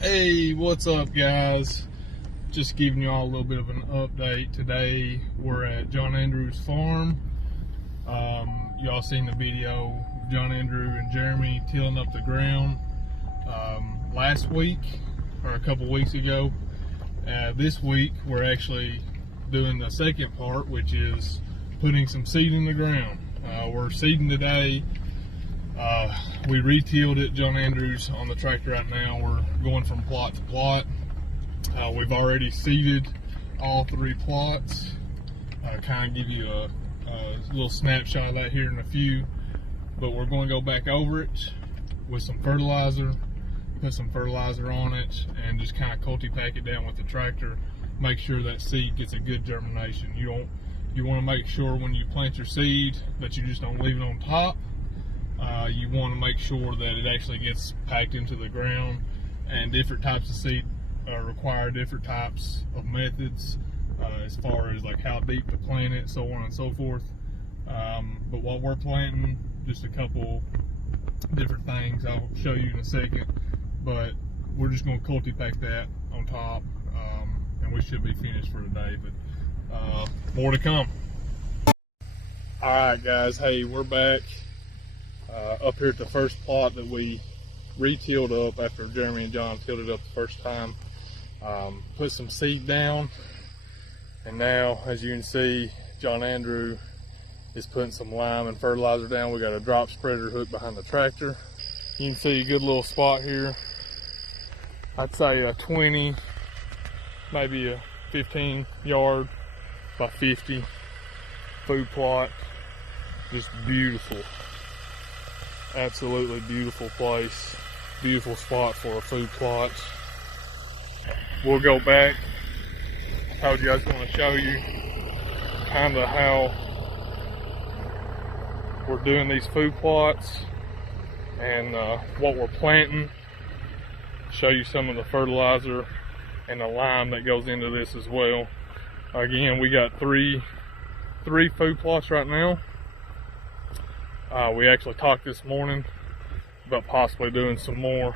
Hey, what's up, guys? Just giving you all a little bit of an update. Today we're at John Andrew's farm. Y'all seen the video of John Andrew and Jeremy tilling up the ground last week or a couple weeks ago. This week we're actually doing the second part, which is putting some seed in the ground. We're seeding today. We re-tilled it, John Andrews, on the tractor right now. We're going from plot to plot. We've already seeded all 3 plots. Kind of give you a little snapshot of that here in a few. But we're going to go back over it with some fertilizer, put some fertilizer on it, and just kind of cultipack it down with the tractor. Make sure that seed gets a good germination. You want to make sure when you plant your seed that you just don't leave it on top. You want to make sure that it actually gets packed into the ground, and different types of seed require different types of methods as far as like how deep to plant it, so on and so forth. But what we're planting, just a couple different things I'll show you in a second, but we're just going to cultipack that on top, and we should be finished for today, but more to come. Alright guys, hey, we're back up here at the first plot that we re-tilled up after Jeremy and John tilled it up the first time. Put some seed down, and now as you can see, John Andrew is putting some lime and fertilizer down. We got a drop spreader hook behind the tractor. You can see a good little spot here. I'd say a 20, maybe a 15 yard by 50 food plot. Just beautiful. Absolutely beautiful place. Beautiful spot for a food plot. We'll go back. I told you I was going to show you kind of how we're doing these food plots and what we're planting. Show you some of the fertilizer and the lime that goes into this as well. Again, we got three food plots right now. We actually talked this morning about possibly doing some more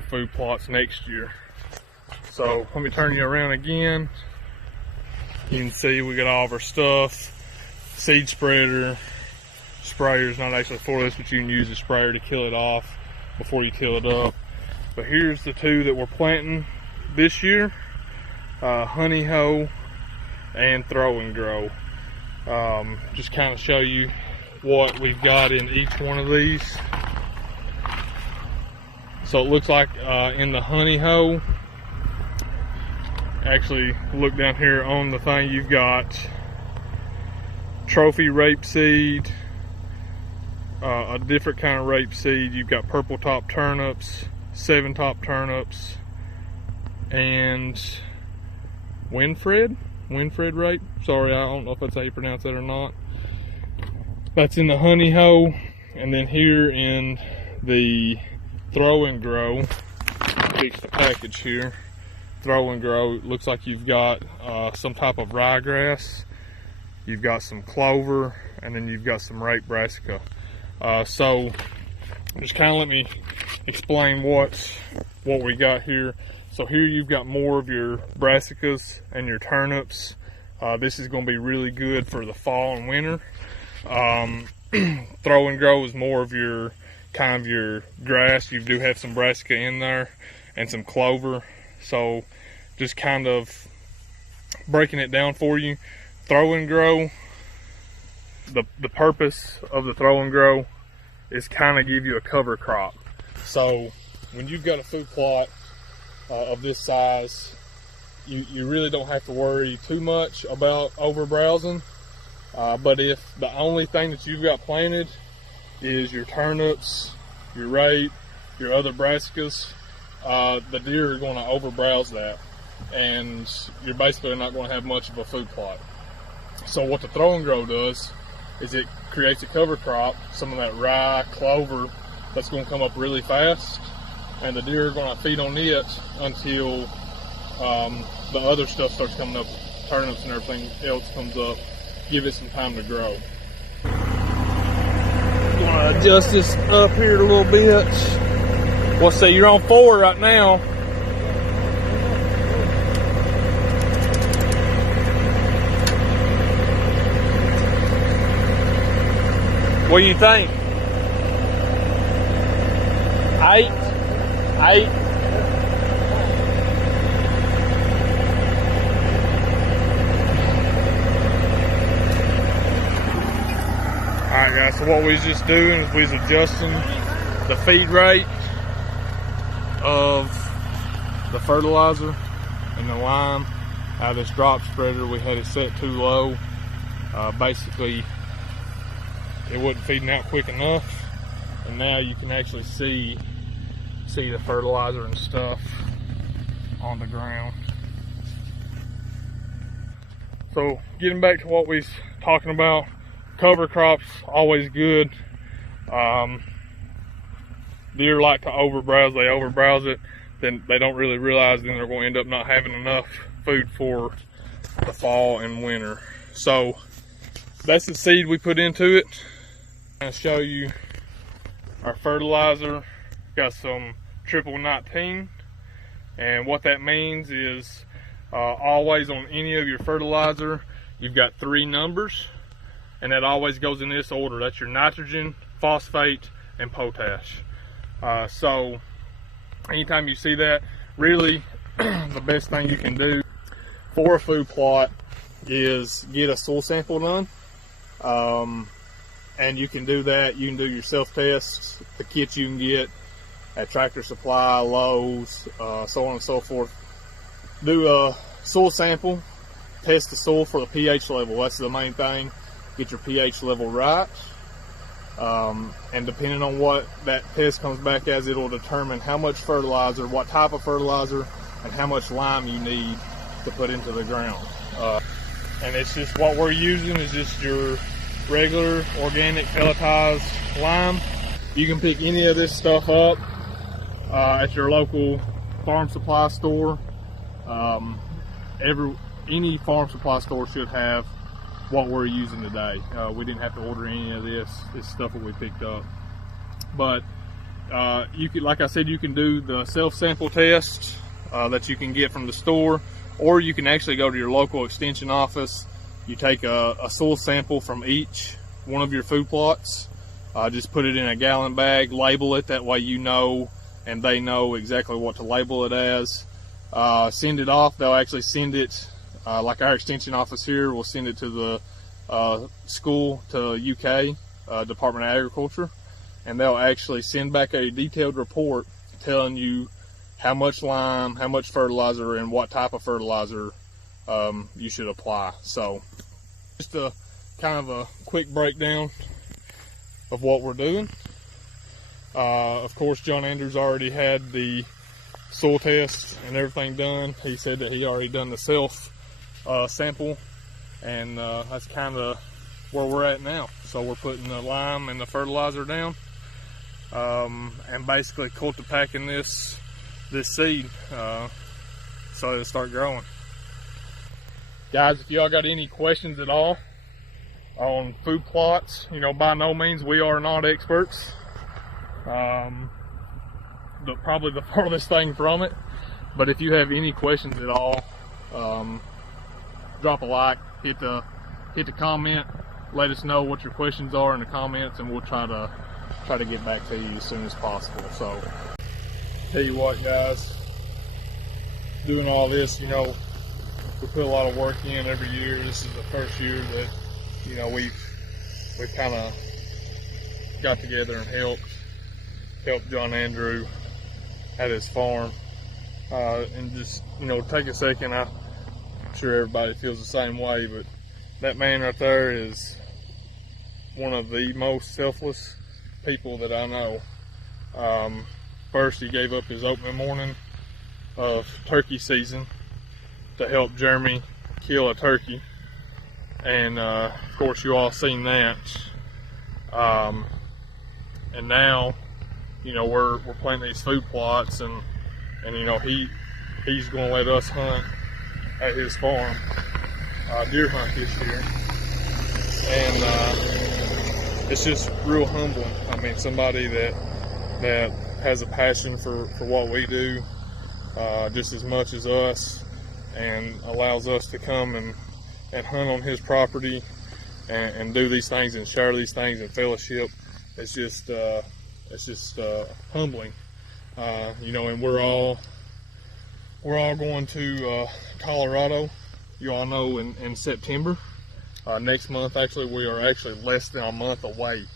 food plots next year. So let me turn you around again. You can see we got all of our stuff. Seed spreader, sprayer's not actually for this, but you can use a sprayer to kill it off before you till it up. But here's the 2 that we're planting this year, honey hoe and throw and grow. Just kind of show you what we've got in each one of these. So it looks like in the honey hoe, actually look down here on the thing, you've got trophy rapeseed, a different kind of rapeseed. You've got purple top turnips, 7 top turnips, and Winfred rape. Sorry, I don't know if that's how you pronounce that or not. That's in the honey hoe. And then here in the throw and grow, fix the package here. Throw and grow, it looks like you've got some type of ryegrass, you've got some clover, and then you've got some rape brassica. So just kind of let me explain what we got here. So here you've got more of your brassicas and your turnips. This is going to be really good for the fall and winter. Throw and grow is more of your kind of your grass. You do have some brassica in there and some clover. So just kind of breaking it down for you. Throw and grow, the purpose of the throw and grow is kind of give you a cover crop. So when you've got a food plot of this size, you really don't have to worry too much about over browsing. But if the only thing that you've got planted is your turnips, your rape, your other brassicas, the deer are going to over browse that, and you're basically not going to have much of a food plot. So what the throw and grow does is it creates a cover crop, some of that rye, clover, that's going to come up really fast, and the deer are going to feed on it until the other stuff starts coming up, turnips and everything else comes up. Give it some time to grow. I'm going to adjust this up here a little bit. Well, see, you're on 4 right now. What do you think? 8? 8? Alright guys, so what we was just doing is we was adjusting the feed rate of the fertilizer and the lime. This drop spreader, we had it set too low. Basically, it wasn't feeding out quick enough, and now you can actually see the fertilizer and stuff on the ground. So getting back to what we was talking about, cover crops always good. Deer like to overbrowse. They overbrowse it, then they don't really realize then they're going to end up not having enough food for the fall and winter. So that's the seed we put into it. I'm going to show you our fertilizer. Got some triple 19, and what that means is always on any of your fertilizer you've got 3 numbers, and that always goes in this order. That's your nitrogen, phosphate, and potash. So anytime you see that, really the best thing you can do for a food plot is get a soil sample done. And you can do that. You can do your self-tests, the kits you can get at Tractor Supply, Lowe's, so on and so forth. Do a soil sample, test the soil for the pH level. That's the main thing. Get your pH level right. And depending on what that test comes back as, it'll determine how much fertilizer, what type of fertilizer, and how much lime you need to put into the ground. And it's just what we're using is just your regular organic pelletized lime. You can pick any of this stuff up at your local farm supply store. Any farm supply store should have what we're using today. We didn't have to order any of this stuff that we picked up. But you can, like I said, you can do the self-sample test that you can get from the store, or you can actually go to your local extension office. You take a soil sample from each one of your food plots, just put it in a gallon bag, label it, that way you know and they know exactly what to label it as. Send it off. They'll actually send it, like our extension office here will send it to the school, to UK, Department of Agriculture, and they'll actually send back a detailed report telling you how much lime, how much fertilizer, and what type of fertilizer you should apply. So just a kind of a quick breakdown of what we're doing. Of course, John Andrews already had the soil test and everything done. He said that he already done the self sample, and that's kind of where we're at now. So we're putting the lime and the fertilizer down, and basically cultipacking this seed so it'll start growing. Guys, if y'all got any questions at all on food plots, you know, by no means we are not experts. Probably the farthest thing from it. But if you have any questions at all, drop a like, hit the comment, let us know what your questions are in the comments, and we'll try to get back to you as soon as possible. So, tell you what, guys, doing all this, you know, we put a lot of work in every year. This is the first year that, you know, we've kind of got together and helped John Andrew at his farm, and just, you know, take a second. I'm sure everybody feels the same way, but that man right there is one of the most selfless people that I know. First, he gave up his opening morning of turkey season to help Jeremy kill a turkey, and of course you all seen that. And now, you know, we're planting these food plots, and you know, he's going to let us hunt at his farm, deer hunt this year, and it's just real humbling. I mean, somebody that has a passion for what we do just as much as us, and allows us to come and hunt on his property and do these things and share these things and fellowship. It's just humbling, you know. And we're all going to Colorado. You all know in September. Next month, actually, we are actually less than a month away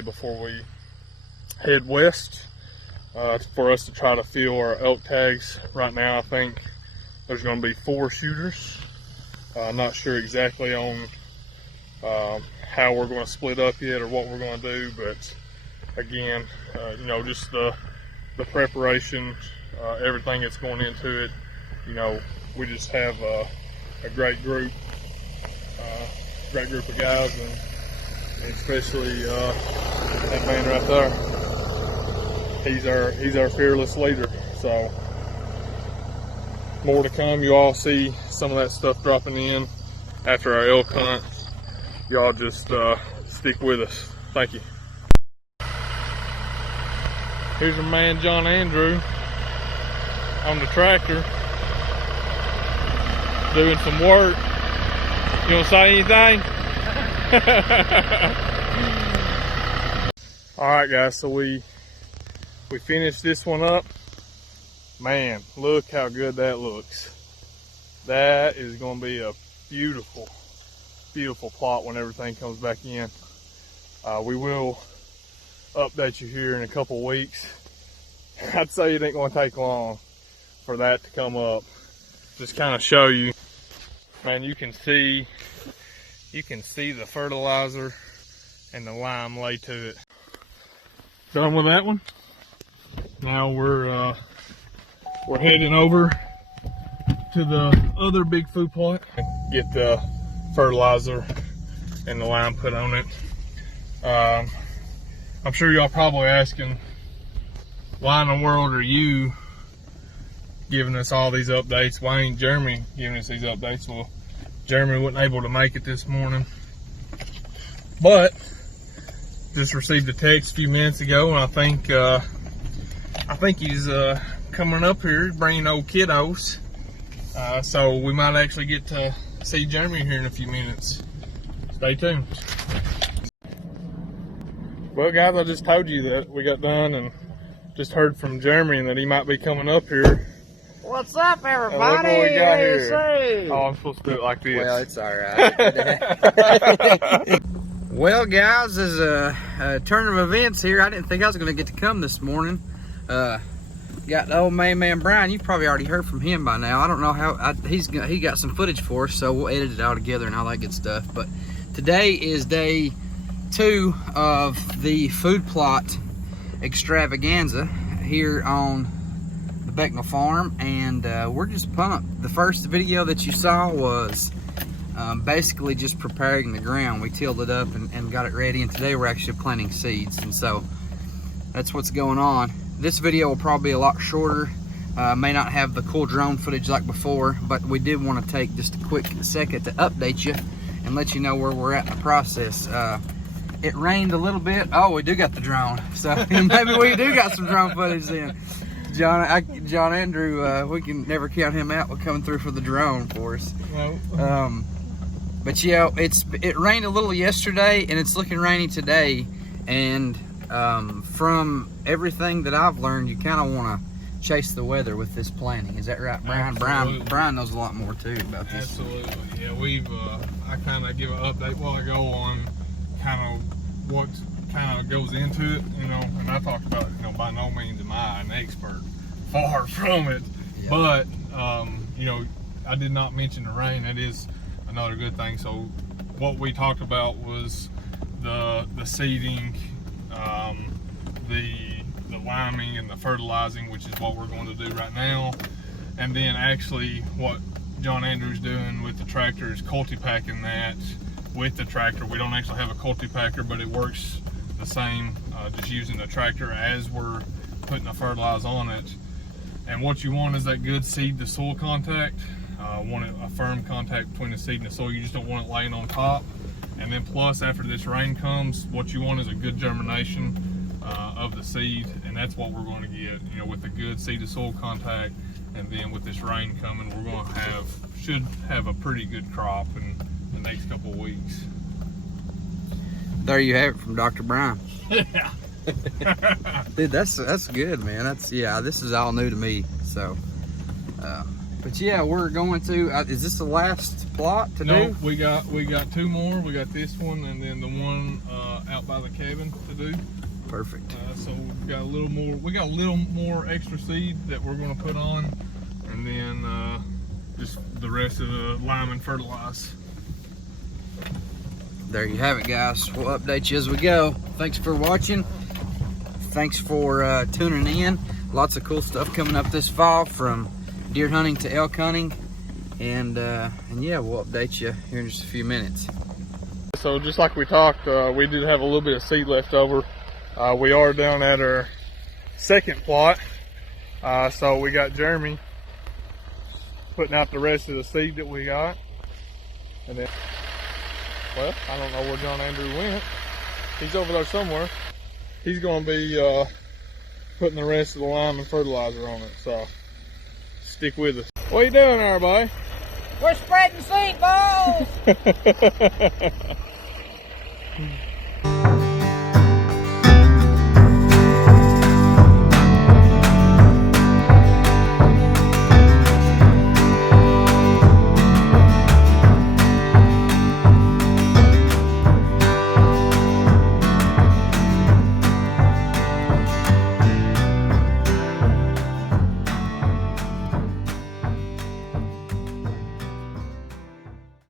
before we head west for us to try to fill our elk tags. Right now, I think there's going to be 4 shooters. I'm not sure exactly on how we're going to split up yet or what we're going to do, but again, you know, just the preparation, everything that's going into it. You know, we just have a great group of guys, and especially that man right there. He's our fearless leader. So more to come. You all see some of that stuff dropping in after our elk hunt. Y'all just stick with us. Thank you. Here's our man John Andrew on the tractor doing some work. You want to say anything? All right, guys, so we finished this one up. Man, look how good that looks. That is going to be a beautiful, beautiful plot when everything comes back in. We will update you here in a couple weeks. I'd say it ain't going to take long for that to come up. Just kind of show you. Man, you can see the fertilizer and the lime lay to it. Done with that one. Now we're heading over to the other big food plot. Get the fertilizer and the lime put on it. I'm sure y'all probably asking, why in the world are you giving us all these updates? Why ain't Jeremy giving us these updates? Well, Jeremy wasn't able to make it this morning, but just received a text a few minutes ago, and I think he's coming up here bringing old kiddos, so we might actually get to see Jeremy here in a few minutes. Stay tuned. Well, guys, I just told you that we got done and just heard from Jeremy and that he might be coming up here. What's up, everybody? Look what we got here. Say? Oh, I'm supposed to do it like this. Well, it's all right. Well, guys, as a turn of events here, I didn't think I was going to get to come this morning. Got the old man Brian. You've probably already heard from him by now. I don't know how he got some footage for us, so we'll edit it all together and all that good stuff. But today is day 2 of the food plot extravaganza here on the Becknell farm, and we're just pumped. The first video that you saw was basically just preparing the ground. We tilled it up and got it ready, and today we're actually planting seeds, and so that's what's going on. This video will probably be a lot shorter, may not have the cool drone footage like before, but we did want to take just a quick second to update you and let you know where we're at in the process. It rained a little bit. Oh, we do got the drone, so maybe we do got some drone footage then. John Andrew, we can never count him out with coming through for the drone for us. No. But yeah, it rained a little yesterday, and it's looking rainy today. And from everything that I've learned, you kind of want to chase the weather with this planting. Is that right, Brian? Brian knows a lot more too about this. Absolutely. Yeah, I kind of give an update while I go on kind of what kind of goes into it, you know. And I talked about, you know, by no means am I an expert, far from it. Yeah. But you know, I did not mention the rain. That is another good thing. So what we talked about was the seeding, the liming and the fertilizing, which is what we're going to do right now. And then actually what John Andrew's doing with the tractor is culti-packing that with the tractor. We don't actually have a culti-packer, but it works the same, just using the tractor as we're putting the fertilizer on it. And what you want is that good seed to soil contact. Want a firm contact between the seed and the soil. You just don't want it laying on top. And then plus, after this rain comes, what you want is a good germination. of the seed, and that's what we're going to get. You know, with a good seed to soil contact, and then with this rain coming, we're going to should have a pretty good crop in the next couple of weeks. There you have it from Dr. Brian. Yeah. Dude, that's good, man. This is all new to me. So, but yeah, we're going to. Is this the last plot to do? No, we got 2 more. We got this one, and then the one out by the cabin to do. Perfect. So we've got a little more. We got a little more extra seed that we're going to put on, and then just the rest of the lime and fertilize. There you have it, guys. We'll update you as we go. Thanks for watching. Thanks for tuning in. Lots of cool stuff coming up this fall, from deer hunting to elk hunting, and yeah, we'll update you here in just a few minutes. So just like we talked, we do have a little bit of seed left over. We are down at our second plot, so we got Jeremy putting out the rest of the seed that we got, and then, well, I don't know where John Andrew went. He's over there somewhere. He's going to be putting the rest of the lime and fertilizer on it, so stick with us. What are you doing there, buddy? We're spreading seed balls!